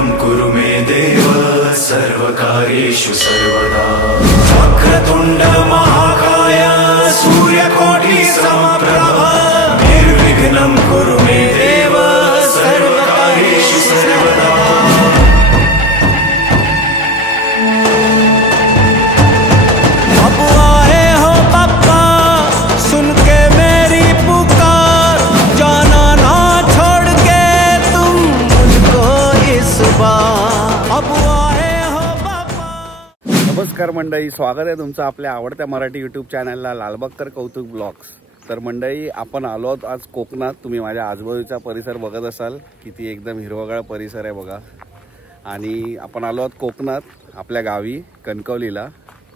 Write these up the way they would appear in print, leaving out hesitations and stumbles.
निर्विघ्नं कुरु मे देव सर्वकार्येषु सर्वदा। वक्रतुण्ड महाकाय सूर्यकोटि समप्रभ निर्विघ्नं कुरु मे देव सर्वकार्येषु सर्वदा। नमस्कार मंडळी, स्वागत आहे तुमचं आपल्या आवडत्या मराठी यूट्यूब चॅनलला लालबागकर कौतुक ब्लॉग्स। तर मंडळी, आपण आलो आहोत आज कोकणात। तुम्ही माझ्या आजूबाजूचा परिसर बघत असाल, किती एकदम हिरवगाळ परिसर आहे बघा। आणि आपण आलो आहोत कोकणात आपल्या गावी कणकवलीला,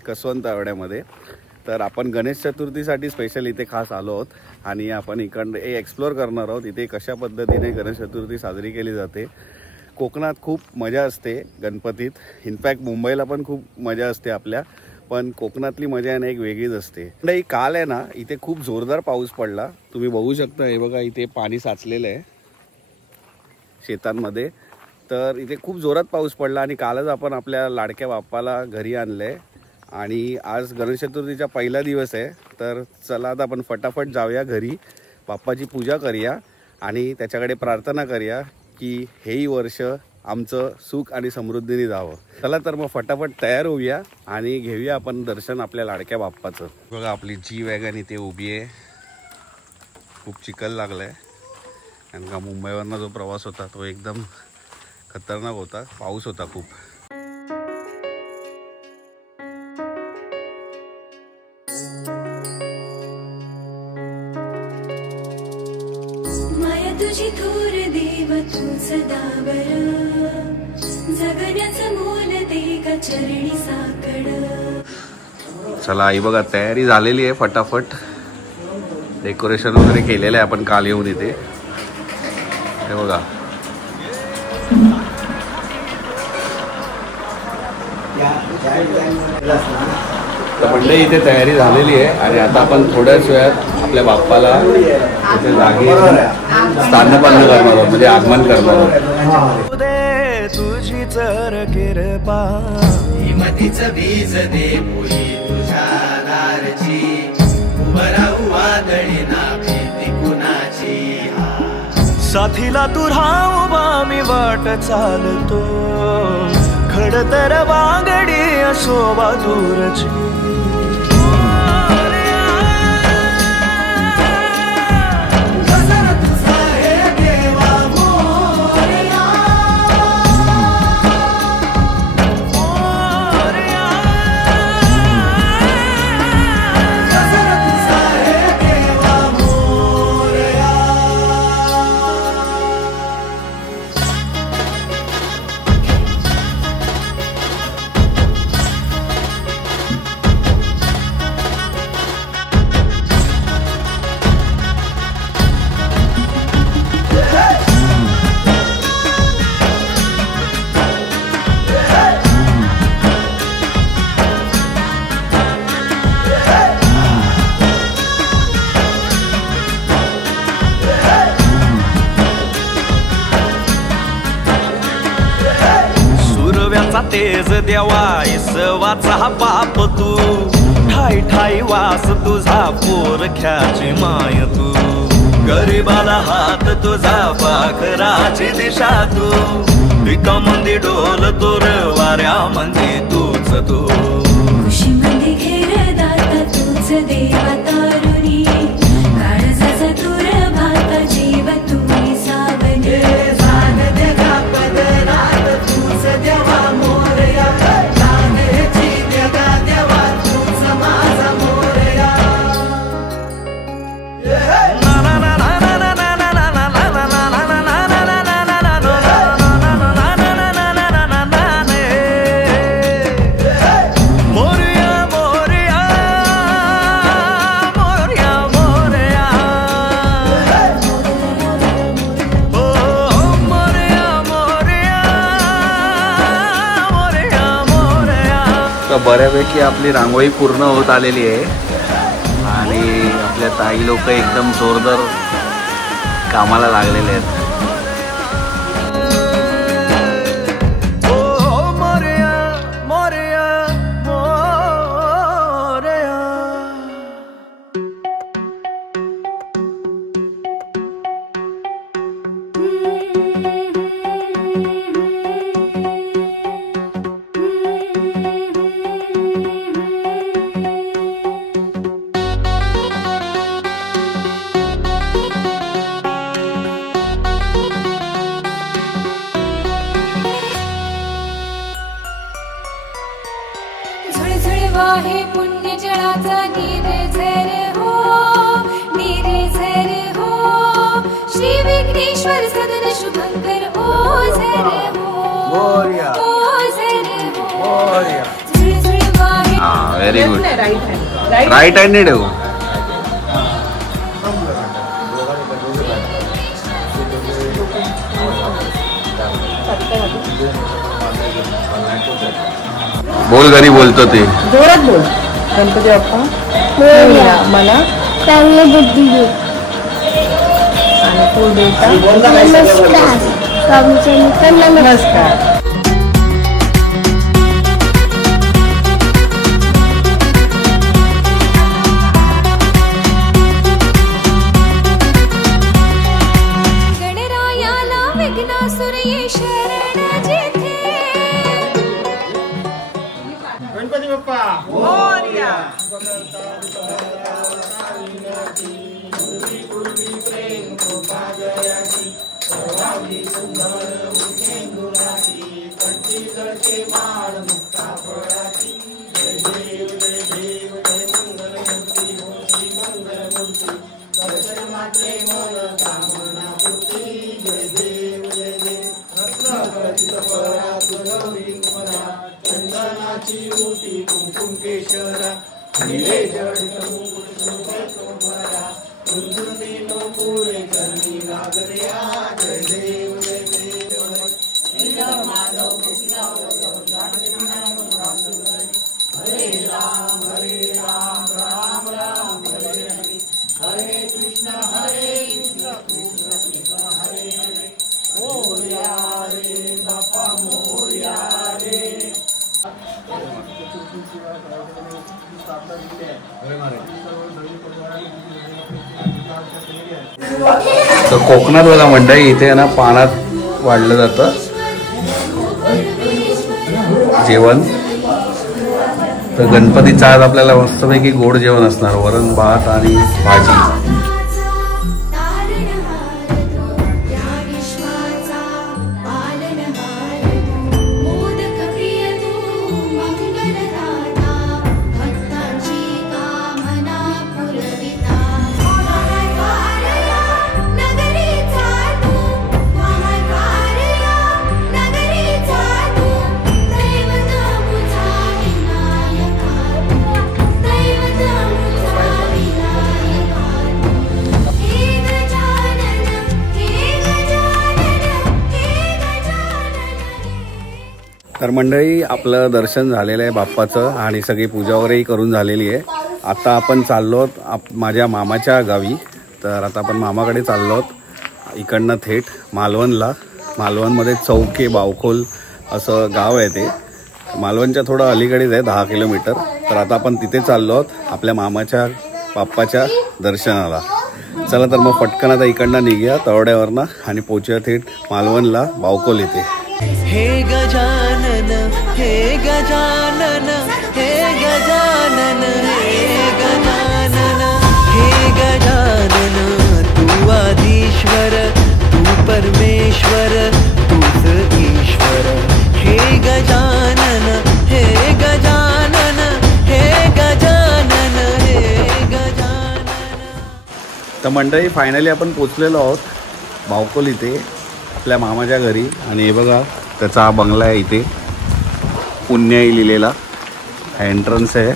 कसवंतवाड्यामध्ये। तर आपण गणेश चतुर्थीसाठी स्पेशल इथे खास आलो आहोत आणि आपण इकडे एक्सप्लोर करणार आहोत इथे कशा पद्धतीने गणेश चतुर्थी साजरी केली जाते। कोकणात खूप मजा असते गणपतीत, इनफॅक्ट मुंबईला पण खूप मजा असते आपल्या, पण कोकणातली मजा आहे ना एक वेगळीच असते। नाही, काल आहे ना इथे खूप जोरदार पाऊस पडला, तुम्ही बघू शकता। हे बघा, इथे पाणी साचलेलं आहे शेतांमध्ये। तर इथे खूप जोरात पाऊस पडला आणि कालच आपण आपल्या लाडक्या बाप्पाला घरी आणलंय आणि आज गणेश चतुर्थीचा पहिला दिवस आहे। तर चला आता आपण फटाफट जाऊया घरी, बाप्पाची पूजा करूया आणि त्याच्याकडे प्रार्थना करूया की हेही वर्ष आमचं सुख आणि समृद्धीने जावं। चला तर मग फटाफट तयार होऊया आणि घेऊया आपण दर्शन आपल्या लाडक्या बाप्पाचं। बघा, आपली जी वॅगन इथे उभी आहे। खूप चिखल लागलाय कारण का मुंबईवरनं जो प्रवास होता तो एकदम खतरनाक होता, पाऊस होता खूप। तुझी थोर देव तू सदावर जगण्याचं मोल ते का चरणी साकड। चला आई बघा, तयारी झालेली आहे। फटाफट डेकोरेशन वगैरे केलेलं आहे आपण काल येऊन इथे। हे बघा, मंडळी इथे तयारी झालेली आहे आणि आता आपण थोड्याच वेळात आपल्या बाप्पाला इथे जागी स्थानपान करणार आहोत, म्हणजे आगमन करणार आहोत। तुझी चर किरपा हिमतीचं बीज दे पोई तुझ्या दारची, उभराऊ वादळी ना भीती कुणाची। साथीला तू उभा मी वाट चालतो, खडतर वागडी शोभा दूरची। तेज देवा इसवाचा बाप तू, ठाई ठाई वास तुझा पोरख्याची माय तू, गरीबाला हात तुझा पाखराची दिशा तू, विकमंदी डोल तोर वाऱ्या म्हणजे तूच तू, खुशी मध्ये घेर दाता तूच देवा तारुणी, काळजाचा तुर भाता जीव तुम्ही सावली, जाग देगा पदरात तूच देवा मोरया, जागेची देगा देवा तूच माझा मोरया। बऱ्यापैकी आपली रांगोळी पूर्ण होत आलेली आहे आणि आपल्या ताई लोक एकदम जोरदार कामाला लागलेले आहेत। आहे पुण्य जळाचा निर्झर हो, निर्झर हो. श्री विघ्नेश्वर सदन शुभंकर ओझर हो, ओझर हो. झुळझुळ वाहे. Very good. राईट हँड ठेव. बोल घरी बोलतो ते जोरात बोल. गणपती बाप्पा मोरया. मला चांगली बुद्धी दे. आणि तू देता नमस्कार. नमस्कार. गणरायाला विघ्नासुर ये शरण जेथे. गणपती बाप्पा मोरया. तर कोकणात बघा मंडळी इथे ना पानात वाढलं जातं जेवण. तर गणपतीचा आज आपल्याला मस्तपैकी गोड जेवण असणार. वरण भात आणि भाजी. तर मंडळी आपलं दर्शन झालेलं आहे बाप्पाचं आणि सगळी पूजा वगैरेही करून झालेली आहे. आता आपण चाललो आहोत माझ्या मामाच्या गावी. तर आता आपण मामाकडे चाललो आहोत इकडनं थेट मालवणला. मालवणमध्ये चौके बावखोल असं गाव आहे ते. मालवणच्या थोडं अलीकडेच आहे 10 किलोमीटर. तर आता आपण तिथे चाललो आहोत आपल्या मामाच्या बाप्पाच्या दर्शनाला. चला तर मग पटकन आता इकडनं निघूया तळवड्यावरनं आणि पोचूया थेट मालवणला बावखोल इथे. हे गजानन हे गजानन हे गजानन हे गजानन हे गजानन तू आधीश्वर तू परमेश्वर तूच ईश्वर. हे गजानन हे गजानन हे गजानन हे गजानन. तर मंडळी फायनली आपण पोचलेलो आहोत बावखोल इथे आपल्या मामाच्या घरी. आणि हे बघा त्याचा हा बंगला आहे इथे पुण्याई लिहिलेला हा एंट्रन्स आहे.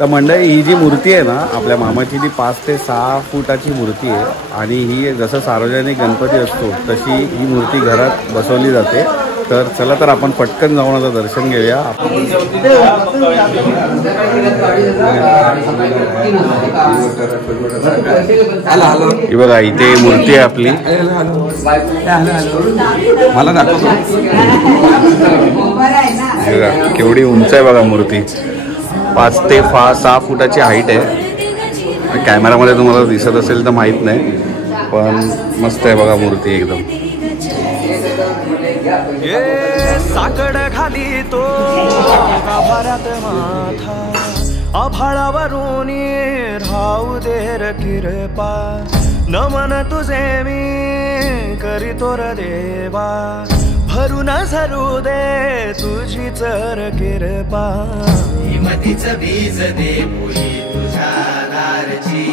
तर मंडळी ही जी मूर्ती आहे ना आपल्या मामाची ती 5 ते 6 फुटाची मूर्ती आहे. आणि ही जसं सार्वजनिक गणपती असतो तशी ही मूर्ती घरात बसवली जाते. तर चला तर आपण पटकन जाऊन आता दर्शन घेऊया. ही बघा इथे मूर्ती आहे आपली. मला दाखवतो केवढी उंच आहे बघा मूर्ती. 5 ते 6 फुटाची हाईट आहे. कॅमेरामध्ये तुम्हाला दिसत असेल तर माहीत नाही पण मस्त आहे बघा मूर्ती एकदम. साकड घाली तो गाभाऱ्यात माथा आभाळावरून राहू देर किरपा. नमन तुझे मी करीतो र देवा भरून झरू दे तुझी चर किरपा हिमतीच बीज दे पुरी तुझ्या दारची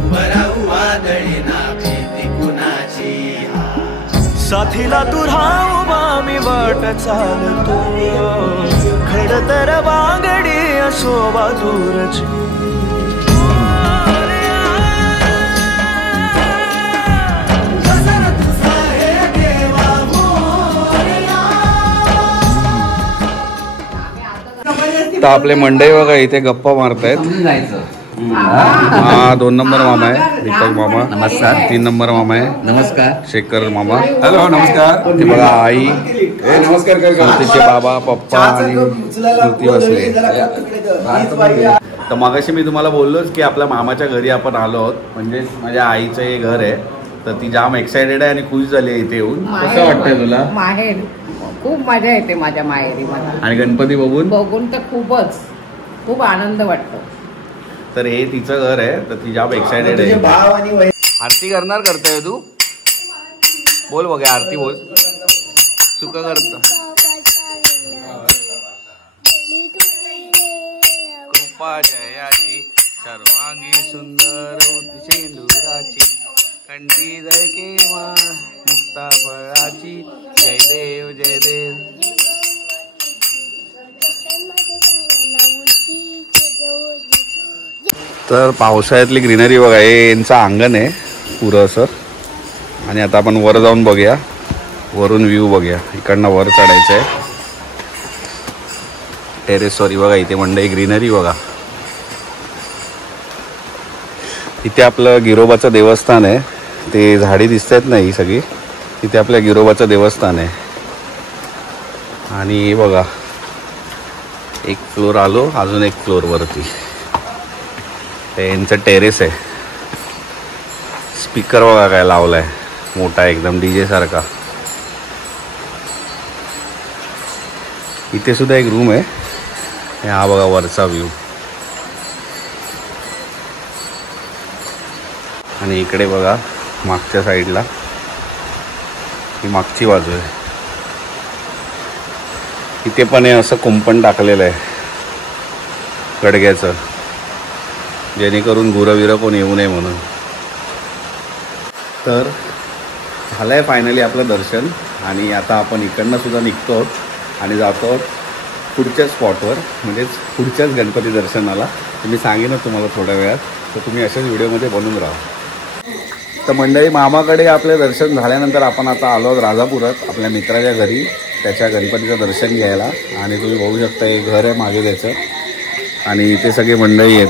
उभराऊ वादळी ना भीती कुणाची साथीला तुझा उभा मी वाट चालतो खडतर वागडी असोबा दूरची तर आपले मंडई बघा इथे गप्पा मारतायत. हा 2 नंबर मामा आहे दीपक मामा. नमस्कार. 3 नंबर मामा आहे. नमस्कार. शेखर मामा. हॅलो नमस्कार. ते बघा आई नमस्कार. तिचे बाबा पप्पा आणि स्मृती बसले. तर मगाशी मी तुम्हाला बोललोच की आपल्या मामाच्या घरी आपण आलो आहोत. म्हणजे माझ्या आईचं हे घर आहे. तर ती जाम एक्सायटेड आहे आणि खुश झाली आहे इथे येऊन. कसं वाटतंय तुला? माहेर खूप मजा येते माझ्या माहेरी मला. आणि गणपती बघून तर खूप आनंद वाटतो. तर हे तिचं घर आहे. तर ती जाम एक्सायटेड आहे. आरती करतोय तू? बोल बघा आरती बोल. सुख करत कृपा जयाची सर्वांगी सुंदर सिंदुराची कंठी जळके मुक्ता फळाची जय देव जय देव. तर पावसाळ्यातली ग्रीनरी बघा. हे यांचं अंगण आहे पुरं असं. आणि आता आपण वर जाऊन बघूया. वरून व्ह्यू बघूया. इकडनं वर चढायचं आहे टेरेसवर. बघा इथे मंडई ग्रीनरी बघा. इथे आपलं गिरोबाचं देवस्थान आहे. ते झाडी दिसत आहेत ना ही सगळी. इथे आपल्या गिरोबाचं देवस्थान आहे. आणि बघा 1 फ्लोर आलो. अजून 1 फ्लोर वरती यांचं टेरेस आहे. स्पीकर बघा काय लावलाय मोठा एकदम डीजे सारखा. इथे सुद्धा एक रूम आहे. हा बघा वरचा व्ह्यू. आणि इकडे बघा मागच्या साईडला ही मागची बाजू आहे. इथे पण हे असं कुंपण टाकलेलं आहे गडग्याचं, जेणेकरून गुरंविरं कोण येऊ नये म्हणून. तर झालं आहे फायनली आपलं दर्शन. आणि आता आपण इकडनं सुद्धा निघतो आहोत आणि जातो आहोत पुढच्या स्पॉटवर, म्हणजेच पुढच्याच गणपती दर्शनाला. मी सांगेनच तुम्हाला थोड्या वेळात. तर तुम्ही अशाच व्हिडिओमध्ये बनून राहा. तर मंडळी मामाकडे आपले दर्शन झाल्यानंतर आपण आता आलो आहोत राजापुरात आपल्या मित्राच्या घरी त्याच्या गणपतीचं दर्शन घ्यायला. आणि तुम्ही बघू शकता हे घर आहे मागे त्याचं. आणि इथे सगळे मंडळी आहेत.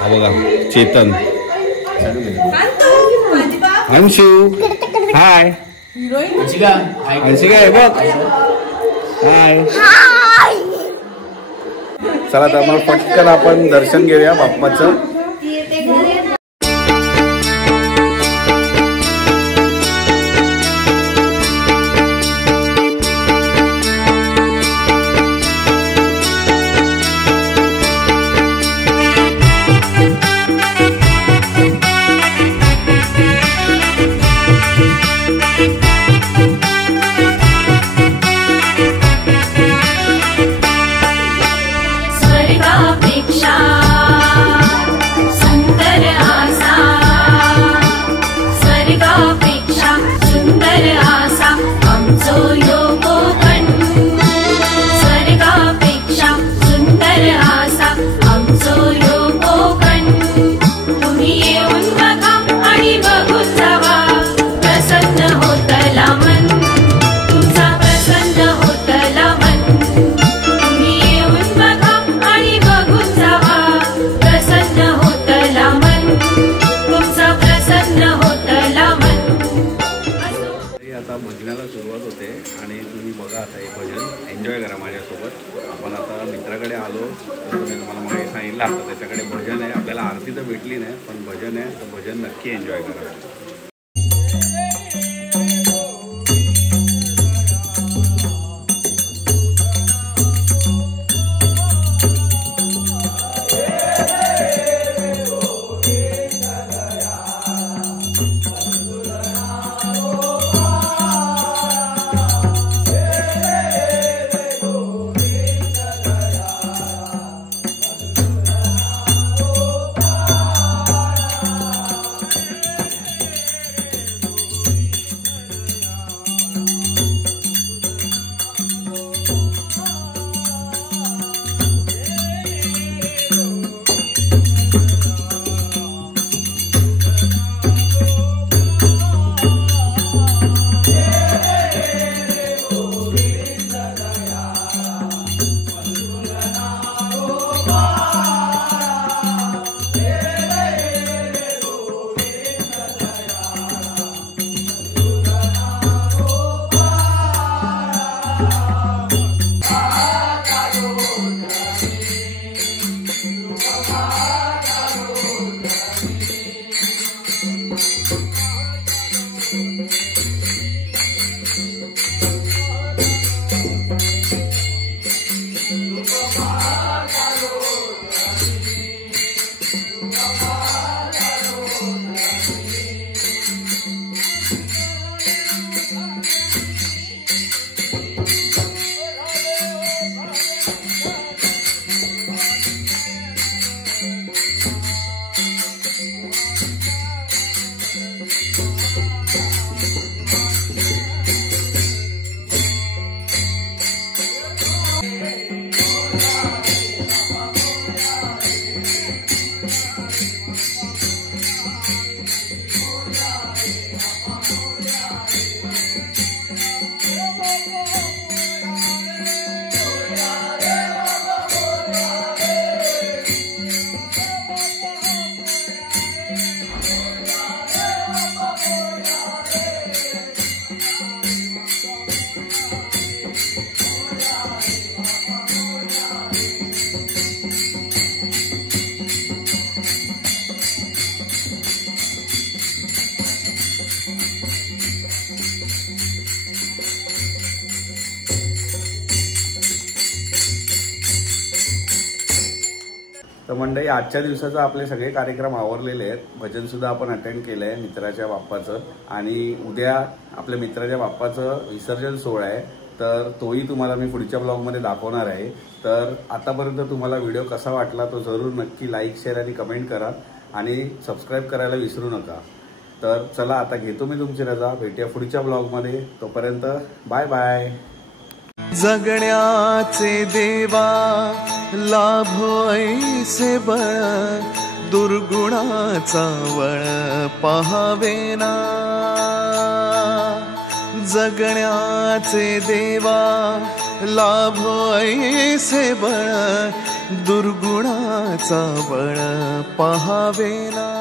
हा बघा चेतन, अंशू, हाय अंशिका आहे बघ, हाय. चला तर मग पटकन आपण दर्शन घेऊया बाप्पाचं. भजनाला सुरुवात होते आणि तुम्ही बघा आता हे भजन एन्जॉय करा माझ्यासोबत. आपण आता मित्राकडे आलो. मी तुम्हाला मागे सांगितलं आता त्याच्याकडे भजन आहे. आपल्याला आरती तर भेटली नाही पण भजन आहे. तर भजन नक्की एन्जॉय करा. तर मंडळी आजच्या दिवसाचं आपले सगळे कार्यक्रम आवरलेले आहेत. भजन सुद्धा आपण अटेंड केलंय मित्राच्या बाप्पाचं, आणि उद्या आपल्या मित्राच्या बाप्पाचं विसर्जन सोहळा आहे, तर तोही तुम्हाला मी पुढच्या ब्लॉगमध्ये दाखवणार आहे. तर आतापर्यंत तुम्हाला व्हिडिओ कसा वाटला तो जरूर नक्की लाईक, शेअर आणि कमेंट करा, आणि सबस्क्राईब करायला विसरू नका. तर चला आता घेतो मी तुमची रजा. भेटूया पुढच्या ब्लॉगमध्ये. तोपर्यंत बाय बाय. जगण्याचे देवा लाभो ऐसे बळ, दुर्गुणाचा वळ पहावेना. जगण्याचे देवा लाभो ऐसे बळ, दुर्गुणाचा बळ पहावेना.